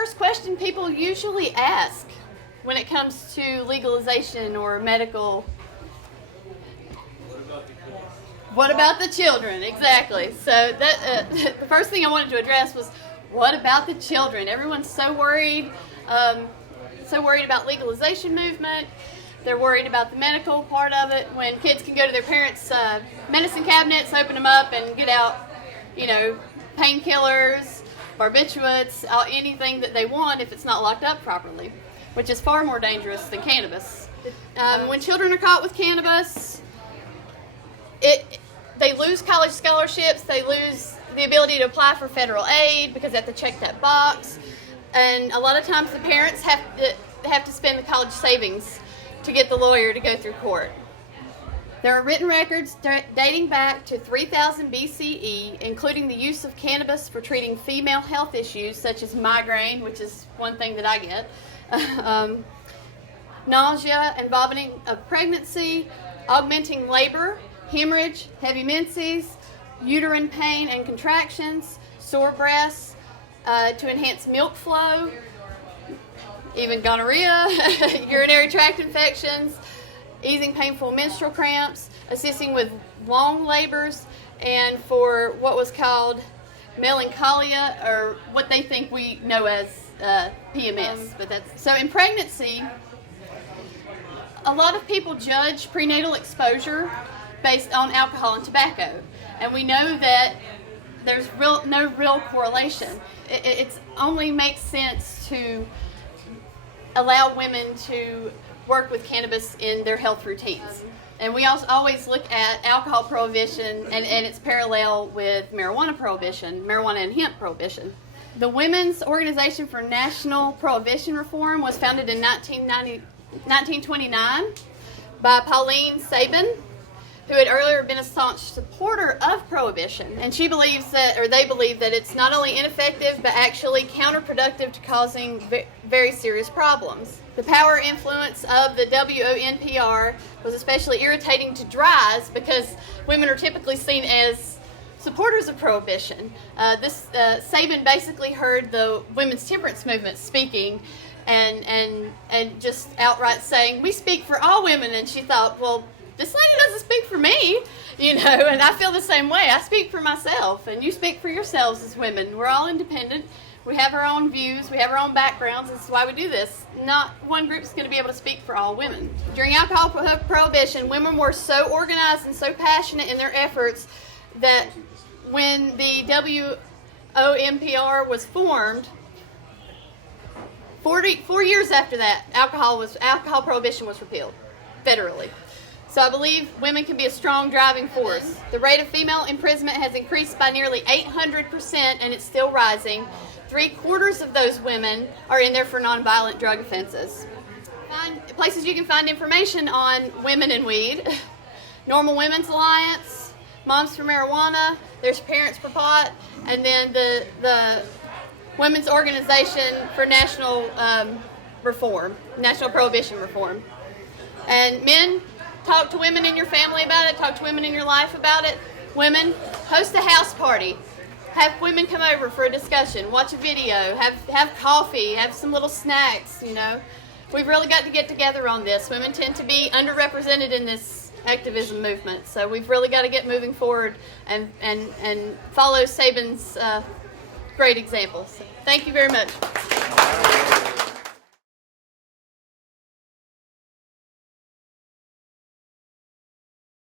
first question people usually ask when it comes to legalization or medical. What about the children? Exactly. So that the first thing I wanted to address was, what about the children? Everyone's so worried about legalization movement. They're worried about the medical part of it. When kids can go to their parents' medicine cabinets, open them up, and get out, painkillers, barbiturates, anything that they want if it's not locked up properly, which is far more dangerous than cannabis. When children are caught with cannabis, they lose college scholarships, they lose the ability to apply for federal aid because they have to check that box, and a lot of times the parents have to spend the college savings to get the lawyer to go through court. There are written records dating back to 3000 BCE, including the use of cannabis for treating female health issues such as migraine, which is one thing that I get, nausea and vomiting of pregnancy, augmenting labor, hemorrhage, heavy menses, uterine pain and contractions, sore breasts, to enhance milk flow, even gonorrhea, urinary tract infections, easing painful menstrual cramps, assisting with long labors, and for what was called melancholia, or what they think we know as PMS. So in pregnancy, a lot of people judge prenatal exposure based on alcohol and tobacco, and we know that there's no real correlation. It only makes sense to allow women to work with cannabis in their health routines. And we also always look at alcohol prohibition and its parallel with marijuana prohibition, marijuana and hemp prohibition. The Women's Organization for National Prohibition Reform was founded in 1929 by Pauline Sabin, who had earlier been a staunch supporter of prohibition. And she believes that, or they believe that it's not only ineffective, but actually counterproductive to causing very serious problems. The power influence of the WONPR was especially irritating to DRYs because women are typically seen as supporters of prohibition. Sabin basically heard the women's temperance movement speaking and just outright saying, "We speak for all women," and she thought, well, this lady doesn't speak for me, and I feel the same way. I speak for myself, and you speak for yourselves as women. We're all independent. We have our own views. We have our own backgrounds. This is why we do this. Not one group's going to be able to speak for all women. During alcohol prohibition, women were so organized and so passionate in their efforts that when the WONPR was formed, 4 years after that, alcohol prohibition was repealed federally. So I believe women can be a strong driving force. The rate of female imprisonment has increased by nearly 800%, and it's still rising. 3/4 of those women are in there for nonviolent drug offenses. Places you can find information on women and weed: NORML Women's Alliance, Moms for Marijuana, there's Parents for Pot, and then the Women's Organization for National National Prohibition Reform. And men, talk to women in your family about it. Talk to women in your life about it. Women, host a house party. Have women come over for a discussion. Watch a video. Have coffee. Have some little snacks. We've really got to get together on this. Women tend to be underrepresented in this activism movement, so we've really got to get moving forward and follow Sabin's great examples. Thank you very much.